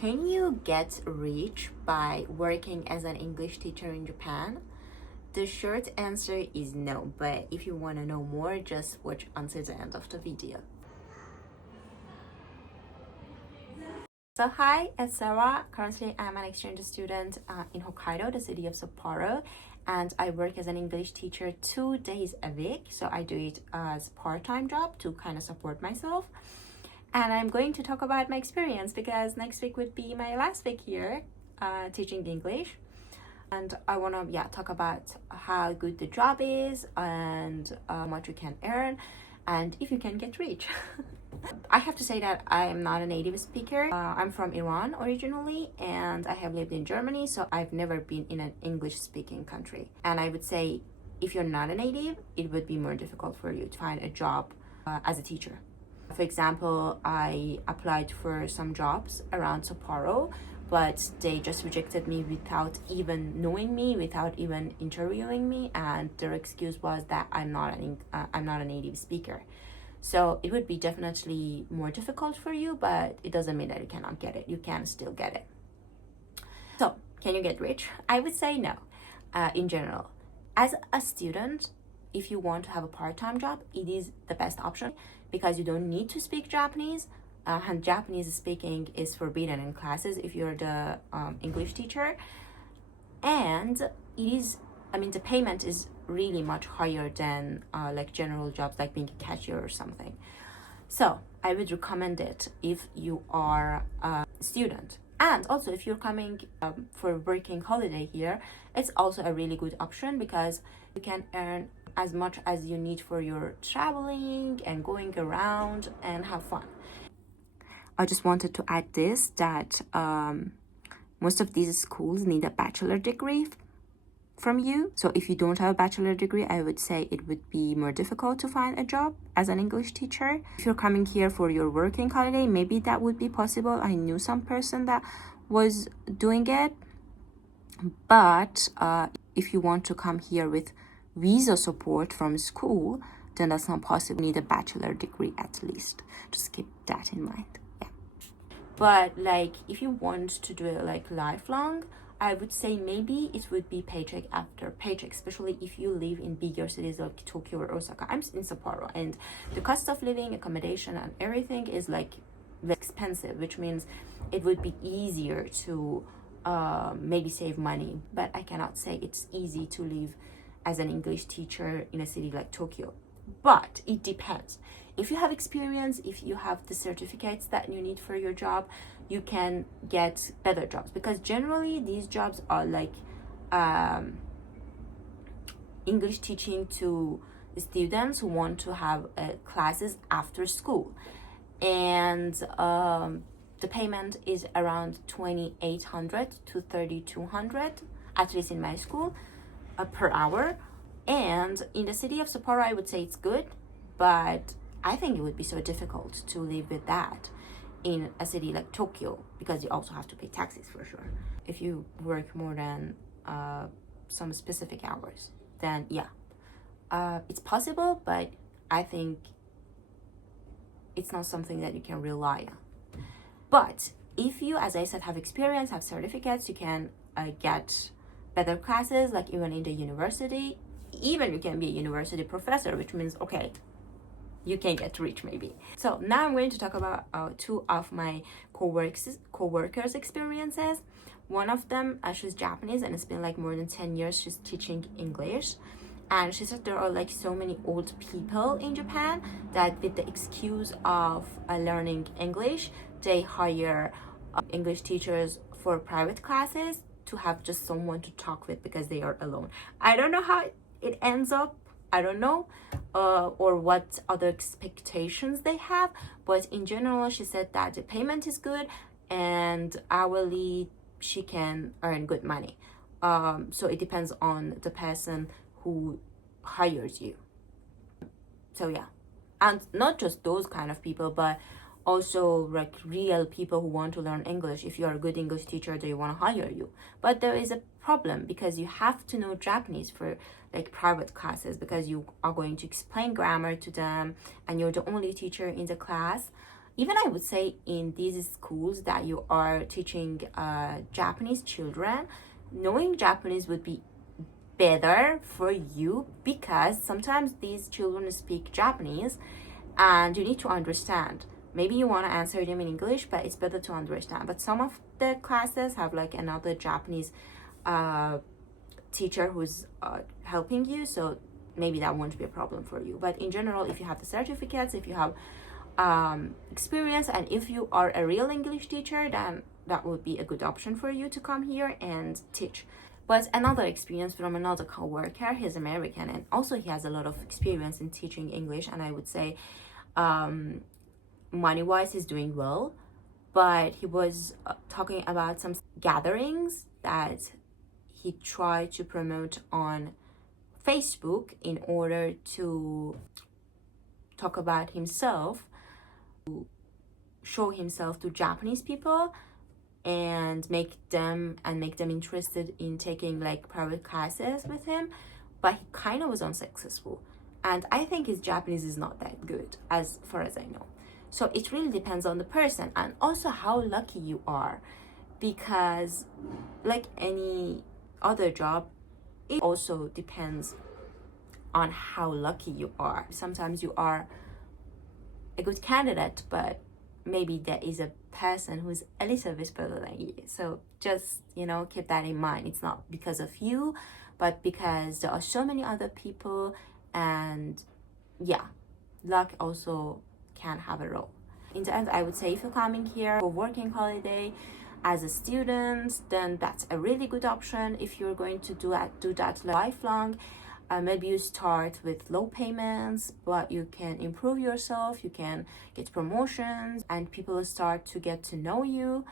Can you get rich by working as an English teacher in Japan? The short answer is no, but if you want to know more, just watch until the end of the video. So hi, it's Sarah. Currently, I'm an exchange student in Hokkaido, the city of Sapporo, and I work as an English teacher 2 days a week. So I do it as part-time job to kind of support myself. And I'm going to talk about my experience because next week would be my last week here teaching English. And I want to talk about how good the job is and how much you can earn and if you can get rich. I have to say that I am not a native speaker. I'm from Iran originally and I have lived in Germany, so I've never been in an English speaking country. And I would say if you're not a native, it would be more difficult for you to find a job as a teacher. For example, I applied for some jobs around Sapporo, but they just rejected me without even knowing me, without even interviewing me, and their excuse was that I'm not a native speaker. So it would be definitely more difficult for you, but it doesn't mean that you cannot get it. You can still get it. So can you get rich? I would say no, in general. As a student, if you want to have a part-time job, it is the best option because you don't need to speak Japanese. And Japanese speaking is forbidden in classes if you're the English teacher. And the payment is really much higher than like general jobs like being a cashier or something. So I would recommend it if you are a student. And also if you're coming for working holiday here, it's also a really good option because you can earn as much as you need for your traveling and going around and have fun. I just wanted to add this, that most of these schools need a bachelor degree from you. So if you don't have a bachelor degree, I would say it would be more difficult to find a job as an English teacher. If you're coming here for your working holiday, maybe that would be possible. I knew some person that was doing it. But if you want to come here with visa support from school, then that's not possible. You need a bachelor degree at least. Just keep that in mind. Yeah. But like if you want to do it like lifelong, I would say maybe it would be paycheck after paycheck, especially if you live in bigger cities like Tokyo or Osaka. I'm in Sapporo, and the cost of living, accommodation, and everything is like expensive, which means it would be easier to maybe save money. But I cannot say it's easy to live as an English teacher in a city like Tokyo. But it depends. If you have experience, if you have the certificates that you need for your job, you can get better jobs because generally these jobs are like English teaching to students who want to have classes after school. And the payment is around 2,800 to 3,200, at least in my school, per hour. And in the city of Sapporo, I would say it's good, but I think it would be so difficult to live with that in a city like Tokyo because you also have to pay taxes for sure. If you work more than some specific hours, then it's possible, but I think it's not something that you can rely on. But if you, as I said, have experience, have certificates, you can get better classes, like even in the university. Even you can be a university professor, which means, okay, you can get rich maybe. So now I'm going to talk about two of my co-workers experiences. One of them, she's Japanese and it's been like more than 10 years she's teaching English. And she said there are like so many old people in Japan that with the excuse of learning English, they hire English teachers for private classes to have just someone to talk with because they are alone. I don't know how it ends up, I don't know, or what other expectations they have, but in general she said that the payment is good and hourly she can earn good money. So it depends on the person who hires you. So yeah, and not just those kind of people, but also like real people who want to learn English. If you are a good English teacher, they want to hire you. But there is a problem because you have to know Japanese for like private classes because you are going to explain grammar to them and you're the only teacher in the class. even I would say in these schools that you are teaching Japanese children, knowing Japanese would be better for you, because sometimes these children speak Japanese and you need to understand. Maybe you want to answer them in English, but it's better to understand. But some of the classes have like another Japanese teacher who's helping you, so maybe that won't be a problem for you. But in general, if you have the certificates, if you have experience, and if you are a real English teacher, then that would be a good option for you to come here and teach. But another experience from another co-worker, he's American, and also he has a lot of experience in teaching English, and I would say money-wise he's doing well. But he was talking about some gatherings that he tried to promote on Facebook in order to talk about himself, to show himself to Japanese people and make them interested in taking like private classes with him. But he kind of was unsuccessful, and I think his Japanese is not that good as far as I know. So it really depends on the person, and also how lucky you are, because like any other job, it also depends on how lucky you are. Sometimes you are a good candidate, but maybe there is a person who's a little bit better than you. So just, keep that in mind. It's not because of you, but because there are so many other people, and yeah, luck also can have a role. In the end, I would say if you're coming here for working holiday as a student, then that's a really good option. If you're going to do that lifelong, maybe you start with low payments, but you can improve yourself, you can get promotions, and people start to get to know you,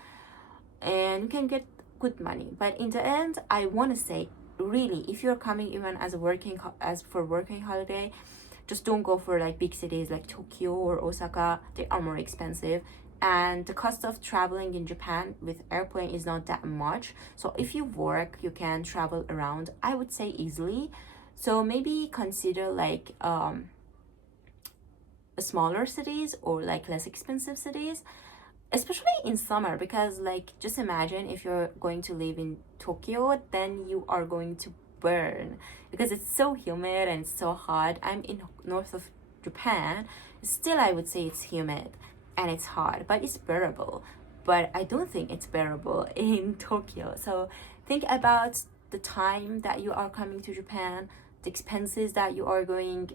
and you can get good money. But in the end, I want to say, really, if you're coming even as for working holiday, just don't go for like big cities like Tokyo or Osaka. They are more expensive, and the cost of traveling in Japan with airplane is not that much. So if you work, you can travel around, I would say, easily. So maybe consider like smaller cities or like less expensive cities, especially in summer, because like just imagine if you're going to live in Tokyo, then you are going to burn because it's so humid and it's so hot. I'm in north of Japan, still I would say it's humid and it's hot, but it's bearable. But I don't think it's bearable in Tokyo. So think about the time that you are coming to Japan, the expenses that you are going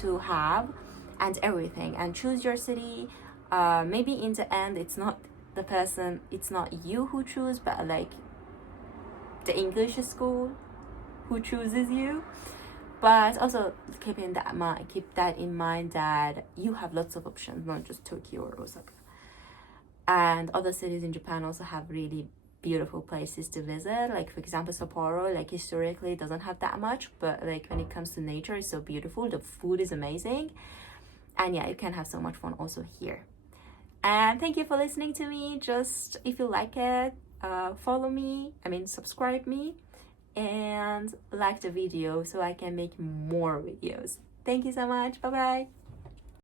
to have, and everything, and choose your city. Maybe in the end it's not you who choose, but like the English school who chooses you. But also keep that in mind that you have lots of options, not just Tokyo or Osaka. And other cities in Japan also have really beautiful places to visit. Like for example, Sapporo, like historically doesn't have that much, but like when it comes to nature, it's so beautiful. The food is amazing, and yeah, you can have so much fun also here. And thank you for listening to me. Just if you like it, subscribe me and like the video so I can make more videos. Thank you so much. Bye bye.